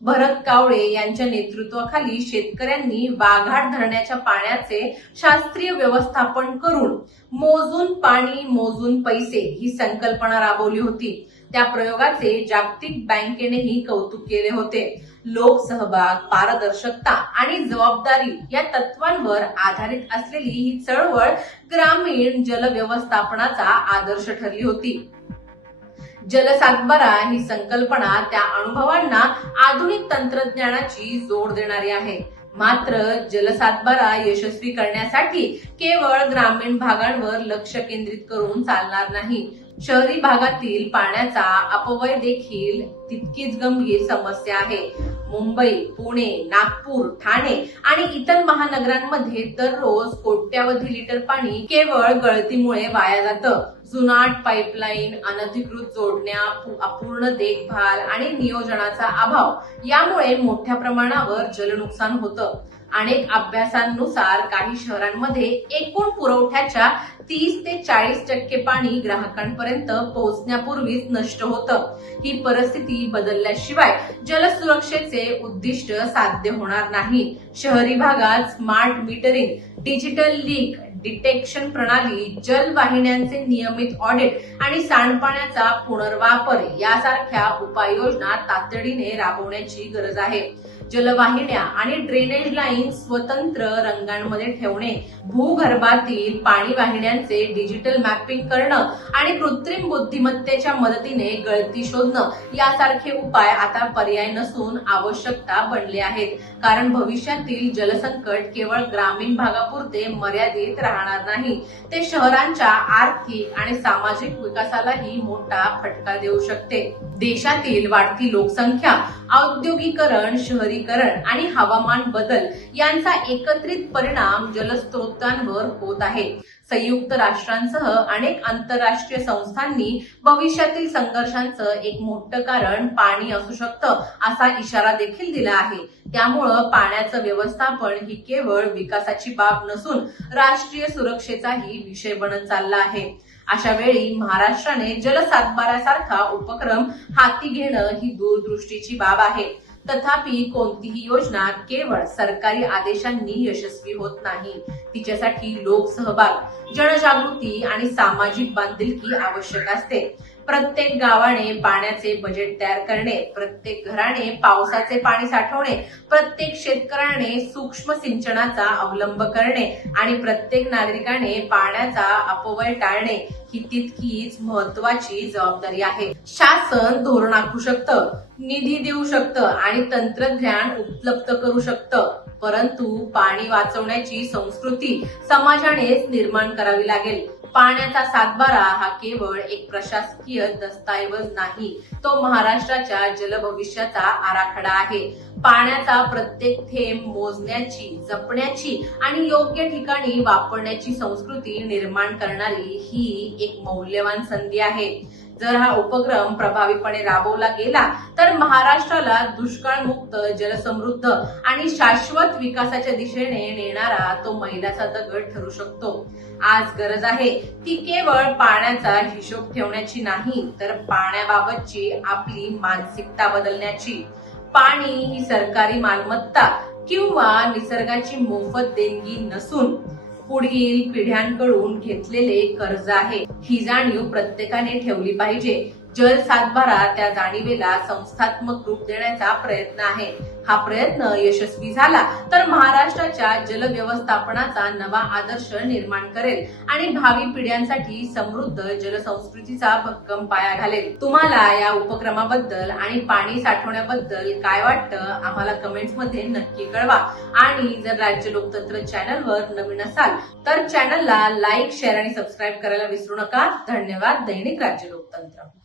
भरत कावळे यांच्या नेतृत्वाखाली शेतकऱ्यांनी वाघाड धरणाच्या पाण्याचे शास्त्रीय व्यवस्थापन करून मोजून पाणी मोजून पैसे ही संकल्पना राबवली होती। त्या प्रयोगाचे जागतिक बँकेनेही कौतुक केले होते। लोकसहभाग, पारदर्शकता आणि जबाबदारी या तत्वांवर आधारित असलेली ही चळवळ ग्रामीण जल व्यवस्थापनाचा आदर्श ठरली होती। जलसातबारा ही संकल्पना त्या अनुभवांना आधुनिक तंत्रज्ञानाची जोड देणारी आहे। मात्र जलसातबारा यशस्वी करण्यासाठी केवळ ग्रामीण भागांवर लक्ष केंद्रित करून चालणार नाही। शहरी भागातील पाण्याचा अपव्यय देखील तितकीच गंभीर समस्या आहे। मुंबई, पुणे, नागपूर, ठाणे आणि इतर महानगरांमध्ये दररोज कोट्यावधी लिटर पाणी केवळ गळतीमुळे वाया जातं। जुनाट पाईपलाईन, अनधिकृत जोडण्या, अपूर्ण देखभाल आणि नियोजनाचा अभाव यामुळे मोठ्या प्रमाणावर जलनुकसान होतं। अनेक अभ्यासांनुसार काही शहरांमध्ये एकूण पुरवठ्याच्या 30 ते 40% पाणी ग्राहकांपर्यंत पोहोचण्यापूर्वीच नष्ट होतं। ही परिस्थिती बदलल्याशिवाय जलसुरक्षेचे उद्दिष्ट साध्य होणार नाही। शहरी भागात smart metering, digital leak detection प्रणाली, जलवाहिन्यांचे नियमित ऑडिट आणि सांडपाण्याचा पुनर्वापर यासारख्या उपाययोजना तातडीने राबवण्याची गरज आहे। जलवाहिन्या आणि ड्रेनेज लाईन स्वतंत्र रंगांमध्ये ठेवणे, भूगर्भातील पाणी वाहिन्यांचे डिजिटल मॅपिंग करणं आणि कृत्रिम बुद्धिमत्तेच्या मदतीने गळती शोधणं यासारखे उपाय आता पर्याय नसून आवश्यकता बनले आहेत। कारण भविष्यातील जलसंकट केवळ ग्रामीण भागापुरते मर्यादित राहणार नाही, ते शहरांच्या आर्थिक आणि सामाजिक विकासालाही मोठा फटका देऊ शकते। देशातील वाढती लोकसंख्या, औद्योगिकरण, शहरीकरण आणि हवामान बदल यांचा एकत्रित परिणाम जलस्रोतांवर होत आहे। संयुक्त राष्ट्रांसह अनेक आंतरराष्ट्रीय संस्थांनी भविष्यातील संघर्षांचं एक मोठं कारण पाणी असू शकतं असा इशारा देखील दिला आहे। त्यामुळं पाण्याचं व्यवस्थापन ही केवळ विकासाची बाब नसून राष्ट्रीय सुरक्षेचाही विषय बनत चालला आहे। अशा वेळी महाराष्ट्राने जलसातबारासारखा उपक्रम हाती घेणं ही दूरदृष्टीची बाब आहे। तथापि कोणतीही योजना केवळ सरकारी आदेशांनी यशस्वी होत नाही। तिच्यासाठी लोकसहभाग, जनजागृती आणि सामाजिक बांधिलकी आवश्यक असते। प्रत्येक गावाने पाण्याचे बजेट तयार करणे, प्रत्येक घराने पावसाचे पाणी साठवणे, प्रत्येक शेतकऱ्याने सूक्ष्म सिंचनाचा अवलंब करणे आणि प्रत्येक नागरिकाने पाण्याचा अपव्यय टाळणे ही तितकीच महत्वाची जबाबदारी आहे। शासन धोरण आखू शकतं, निधी देऊ शकतं आणि तंत्रज्ञान उपलब्ध करू शकतं, परंतु पाणी वाचवण्याची संस्कृती समाजानेच निर्माण करावी लागेल। पाण्याचा सातबारा हा केवळ एक प्रशासकीय दस्तऐवज नाही, तो महाराष्ट्राच्या जलभविष्याचा आराखडा आहे। पाण्याचा प्रत्येक थेंब मोजण्याची, जपण्याची आणि योग्य ठिकाणी वापरण्याची संस्कृती निर्माण करणारी ही एक मौल्यवान संधी आहे। जर हा उपक्रम प्रभावीपणे राबवला गेला तर महाराष्ट्राला दुष्काळमुक्त, जलसमृद्ध आणि शाश्वत विकासाच्या दिशेने नेणारा तो मैलाचा दगड ठरू शकतो। आज गरज आहे ती केवळ पाण्याचा हिशोब ठेवण्याची नाही, तर पाण्याबाबतची आपली मानसिकता बदलण्याची। पाणी ही सरकारी मालमत्ता किंवा निसर्गाची मोफत देणगी नसून पुढील पिढ्यांकडून घेतलेले कर्ज आहे। ही जाणीव प्रत्येकाने ठेवली पाहिजे। जल सातबारा त्या जाणीवेला संस्थात्मक रूप देण्याचा प्रयत्न आहे। हा प्रयत्न यशस्वी झाला तर महाराष्ट्राच्या जल व्यवस्थापनाचा नवा आदर्श निर्माण करेल आणि भावी पिढ्यांसाठी समृद्ध जलसंस्कृतीचा भक्कम पाया घालेल। तुम्हाला या उपक्रमाबद्दल आणि पाणी साठवण्याबद्दल काय वाटतं आम्हाला कमेंट्समध्ये नक्की कळवा। आणि जर राज्य लोकतंत्र चॅनलवर नवीन असाल तर चॅनलला लाईक, शेअर आणि सबस्क्राईब करायला विसरू नका। धन्यवाद। दैनिक राज्य लोकतंत्र।